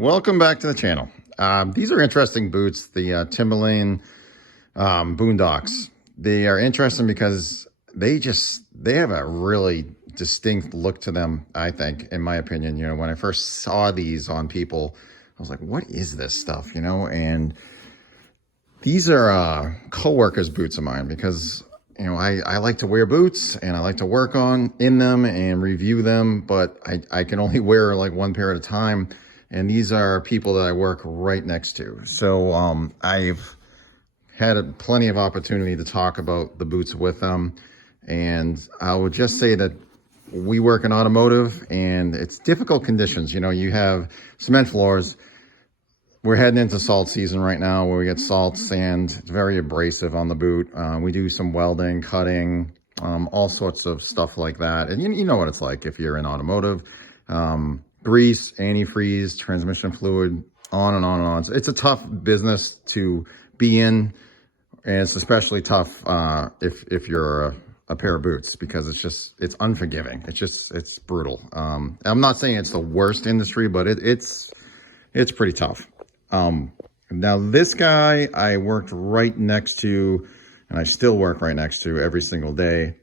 Welcome back to the channel. These are interesting boots, the Timberland Boondocks. They are interesting because they have a really distinct look to them, I think, in my opinion. You know, when I first saw these on people, I was like, what is this stuff, you know? And these are co-workers' boots of mine because, you know, I like to wear boots and I like to work in them and review them, but I can only wear like one pair at a time. And these are people that I work right next to. So I've had plenty of opportunity to talk about the boots with them. And I would just say that we work in automotive and it's difficult conditions. You know, you have cement floors. We're heading into salt season right now where we get salt, sand. It's very abrasive on the boot. We do some welding, cutting, all sorts of stuff like that. And you know what it's like if you're in automotive. Grease, antifreeze, transmission fluid, on and on and on. So it's a tough business to be in, and it's especially tough if you're a pair of boots because it's unforgiving. It's brutal. I'm not saying it's the worst industry, but it's pretty tough. Now this guy I worked right next to, and I still work right next to every single day.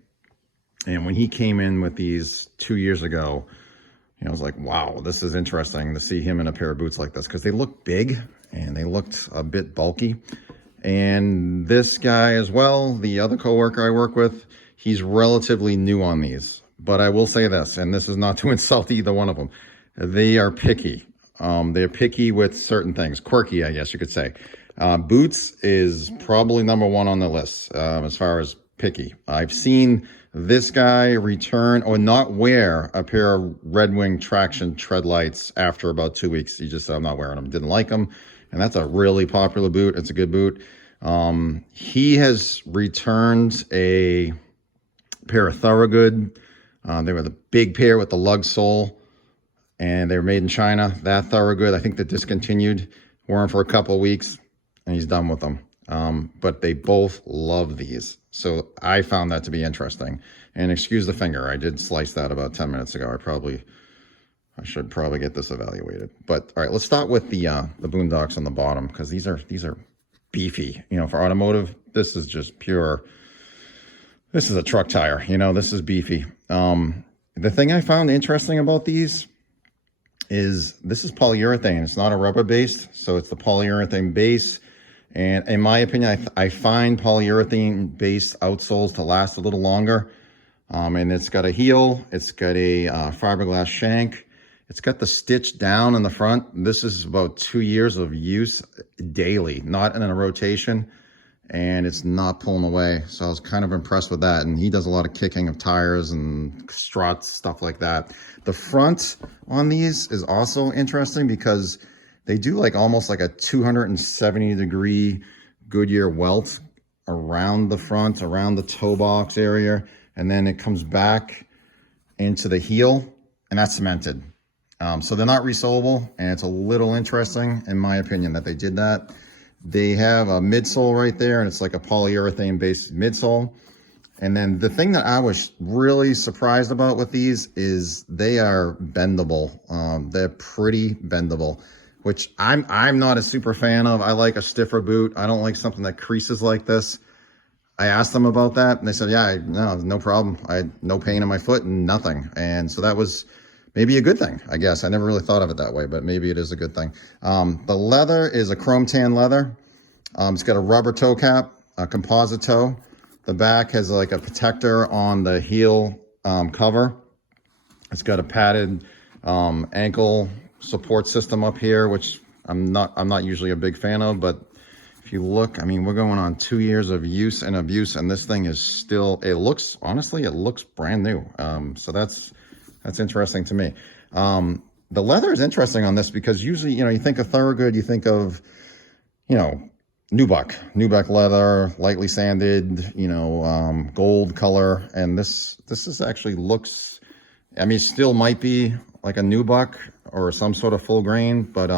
And when he came in with these 2 years ago, I was like, wow, this is interesting to see him in a pair of boots like this because they look big and they looked a bit bulky. And this guy as well, the other coworker I work with, he's relatively new on these. But I will say this, and this is not to insult either one of them. They are picky. They're picky with certain things. Quirky, I guess you could say. Boots is probably number one on the list as far as picky. I've seen this guy return or not wear a pair of Red Wing traction tread lights after about 2 weeks. He just said, I'm not wearing them. Didn't like them. And that's a really popular boot. It's a good boot. He has returned a pair of Thorogood. They were the big pair with the lug sole, and they were made in China. That Thorogood, I think they discontinued. Wore them for a couple of weeks, and he's done with them. But they both love these. So I found that to be interesting. And excuse the finger, I did slice that about 10 minutes ago. I should probably get this evaluated. But all right, let's start with the Boondocks on the bottom because these are beefy. You know, for automotive, this is just pure. This is a truck tire. You know, this is beefy. The thing I found interesting about these is this is polyurethane. It's not a rubber based, so it's the polyurethane base. And in my opinion, I find polyurethane-based outsoles to last a little longer. And it's got a heel. It's got a fiberglass shank. It's got the stitch down in the front. This is about 2 years of use daily, not in a rotation. And it's not pulling away. So I was kind of impressed with that. And he does a lot of kicking of tires and struts, stuff like that. The front on these is also interesting because they do like almost like a 270-degree Goodyear welt around the front, around the toe box area. And then it comes back into the heel, and that's cemented. So they're not resolable, and it's a little interesting, in my opinion, that they did that. They have a midsole right there, and it's like a polyurethane-based midsole. And then the thing that I was really surprised about with these is they are bendable. They're pretty bendable, which I'm not a super fan of. I like a stiffer boot. I don't like something that creases like this. I asked them about that, and they said, yeah, no problem. I had no pain in my foot and nothing. And so that was maybe a good thing, I guess. I never really thought of it that way, but maybe it is a good thing. The leather is a chrome tan leather. It's got a rubber toe cap, a composite toe. The back has like a protector on the heel cover. It's got a padded ankle support system up here, which I'm not usually a big fan of, but if you look, I mean, we're going on 2 years of use and abuse, and this thing is still, honestly, it looks brand new. So that's interesting to me. The leather is interesting on this because usually, you know, you think of Thorogood, you think of, you know, nubuck leather, lightly sanded, you know, gold color. And this is actually looks, I mean, still might be like a nubuck or some sort of full grain, but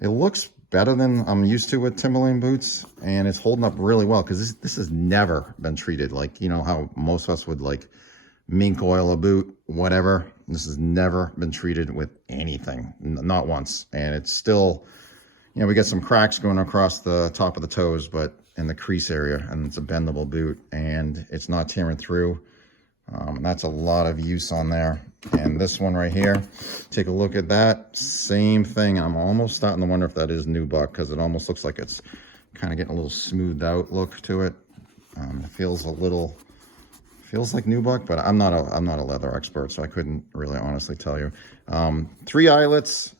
it looks better than I'm used to with Timberland boots, and it's holding up really well because this has never been treated like, you know, how most of us would like mink oil a boot, whatever. This has never been treated with anything, not once. And it's still, we get some cracks going across the top of the toes, but in the crease area, and it's a bendable boot, and it's not tearing through. That's a lot of use on there. And this one right here, take a look at that. Same thing. I'm almost starting to wonder if that is nubuck, because it almost looks like it's kind of getting a little smoothed out look to it. It feels like nubuck, but I'm not a leather expert, so I couldn't really honestly tell you. 3 eyelets.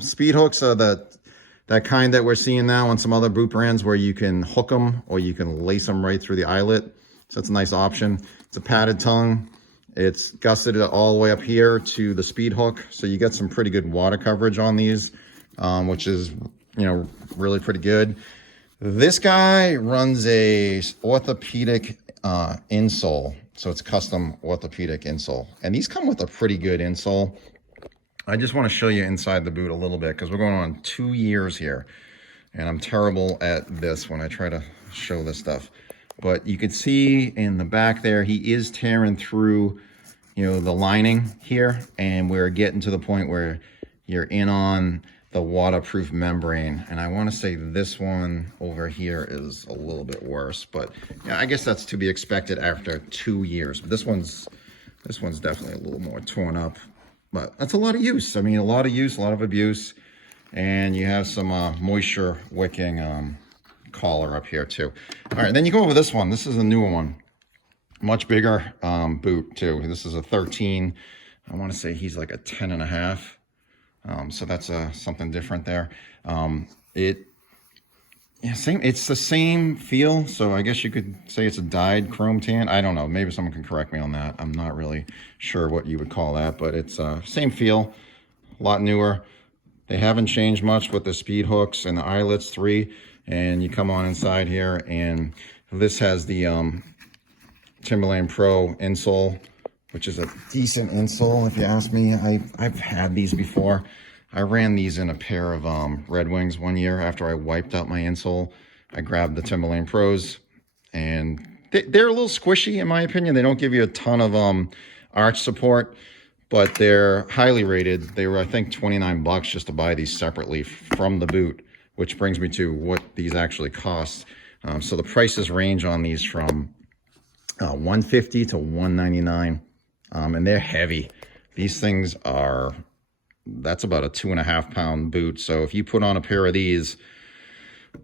Speed hooks are that kind that we're seeing now on some other boot brands, where you can hook them or you can lace them right through the eyelet. So it's a nice option. It's a padded tongue. It's gusseted all the way up here to the speed hook. So you get some pretty good water coverage on these, which is, really pretty good. This guy runs a orthopedic insole. So it's custom orthopedic insole. And these come with a pretty good insole. I just want to show you inside the boot a little bit, because we're going on 2 years here. And I'm terrible at this when I try to show this stuff. But you can see in the back there, he is tearing through, the lining here. And we're getting to the point where you're in on the waterproof membrane. And I want to say this one over here is a little bit worse. But yeah, I guess that's to be expected after 2 years. But this one's definitely a little more torn up. But that's a lot of use. I mean, a lot of use, a lot of abuse. And you have some moisture wicking collar up here too. All right, then you go over this one. This is a newer one. Much bigger boot too. This is a 13. I want to say he's like a 10 and a half. So that's something different there. It's the same feel. So I guess you could say it's a dyed chrome tan. I don't know. Maybe someone can correct me on that. I'm not really sure what you would call that, but it's same feel, a lot newer. They haven't changed much with the speed hooks and the eyelets 3. And you come on inside here, and this has the Timberland Pro insole, which is a decent insole if you ask me. I've had these before. I ran these in a pair of Red Wings one year after I wiped out my insole. I grabbed the Timberland Pros, and they're a little squishy in my opinion. They don't give you a ton of arch support, but they're highly rated. They were, I think, $29 just to buy these separately from the boot, which brings me to what these actually cost. So the prices range on these from $150 to $199, and they're heavy. These things that's about a 2.5 pound boot. So if you put on a pair of these,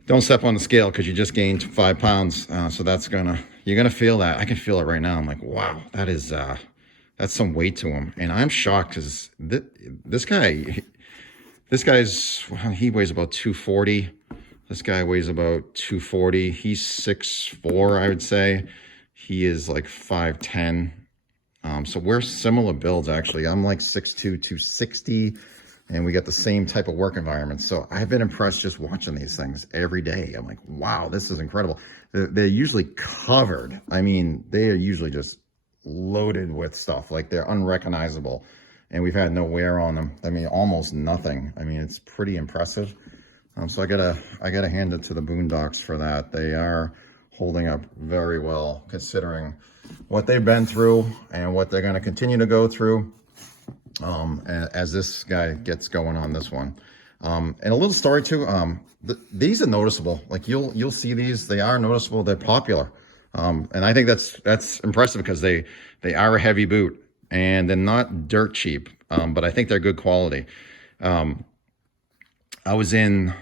don't step on the scale, because you just gained 5 pounds. So you're gonna feel that. I can feel it right now. I'm like, wow, that's some weight to him. And I'm shocked, because this guy's, he weighs about 240. This guy weighs about 240. He's 6'4", I would say. He is like 5'10". So we're similar builds, actually. I'm like 6'2", 260, and we got the same type of work environment. So I've been impressed just watching these things every day. I'm like, wow, this is incredible. They're usually covered. I mean, they are usually just loaded with stuff. Like, they're unrecognizable. And we've had no wear on them. I mean, almost nothing. I mean, it's pretty impressive. So I gotta hand it to the Boondocks for that. They are holding up very well, considering what they've been through and what they're going to continue to go through as this guy gets going on this one. And a little story too. These are noticeable. Like, you'll see these. They are noticeable. They're popular. And I think that's impressive, because they are a heavy boot, and they're not dirt cheap. But I think they're good quality. I was in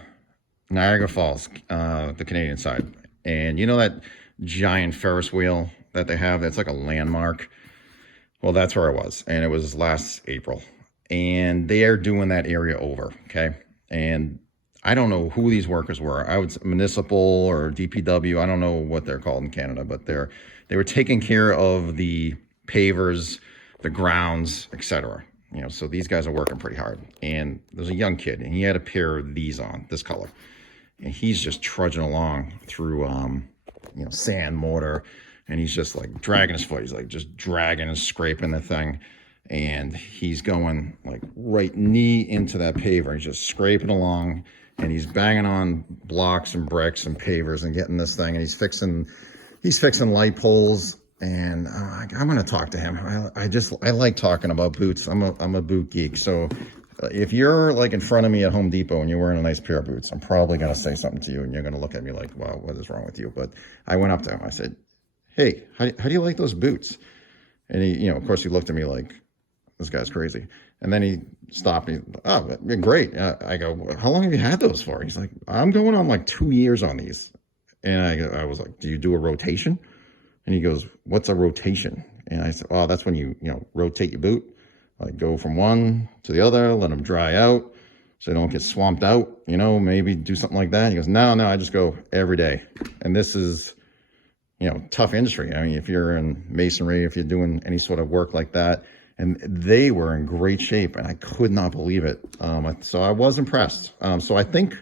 Niagara Falls, the Canadian side, and you know that giant Ferris wheel that they have that's like a landmark? Well, that's where I was, and it was last April, and they are doing that area over, okay? And I don't know who these workers were. I was municipal or DPW. I don't know what they're called in Canada, but they were taking care of the pavers, the grounds, etc. So these guys are working pretty hard. And there's a young kid, and he had a pair of these on, this color, and he's just trudging along through sand, mortar, and he's just like dragging his foot. He's like just dragging and scraping the thing, and he's going like right knee into that paver. He's just scraping along, and he's banging on blocks and bricks and pavers and getting this thing, and he's fixing light poles and I'm going to talk to him. I like talking about boots. I'm a boot geek. So if you're like in front of me at Home Depot and you're wearing a nice pair of boots, I'm probably going to say something to you and you're going to look at me like, wow, what is wrong with you? But I went up to him. I said, hey, how do you like those boots? And he, of course he looked at me like, this guy's crazy. And then he stopped me. Oh, great. I go, how long have you had those for? He's like, I'm going on like 2 years on these. And I was like, do you do a rotation? And he goes, what's a rotation? And I said, oh, that's when you rotate your boot. Like go from one to the other, let them dry out so they don't get swamped out, maybe do something like that. He goes, no, I just go every day. And this is, tough industry. I mean, if you're in masonry, if you're doing any sort of work like that, and they were in great shape and I could not believe it. So I was impressed. So I think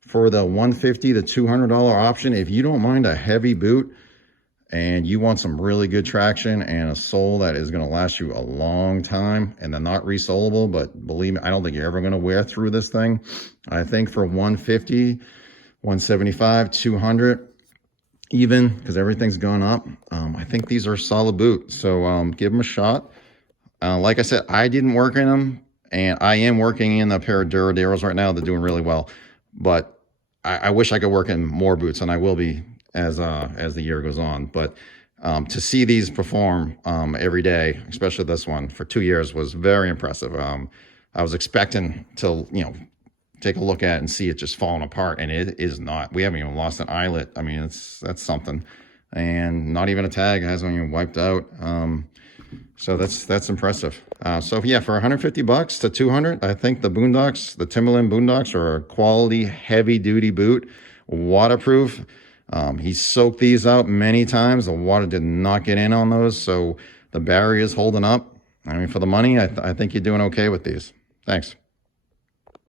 for the $150 to $200 option, if you don't mind a heavy boot, and you want some really good traction and a sole that is going to last you a long time, and they're not resolable, but believe me, I don't think you're ever going to wear through this thing. I think for $150, $175, $200, even, because everything's gone up, I think these are a solid boot. So give them a shot. Like I said, I didn't work in them, and I am working in a pair of Duraderos right now. They're doing really well, but I wish I could work in more boots, and I will be as the year goes on. But to see these perform every day, especially this one for 2 years, was very impressive. I was expecting to take a look at it and see it just falling apart, and it is not. We haven't even lost an eyelet. I mean, that's something, and not even a tag. It hasn't even wiped out. So that's impressive. So yeah, for $150 to $200, I think the Boondocks, the Timberland Boondocks, are a quality heavy duty boot, waterproof. He soaked these out many times. The water did not get in on those, so the barrier is holding up. I mean, for the money, I think you're doing okay with these. Thanks.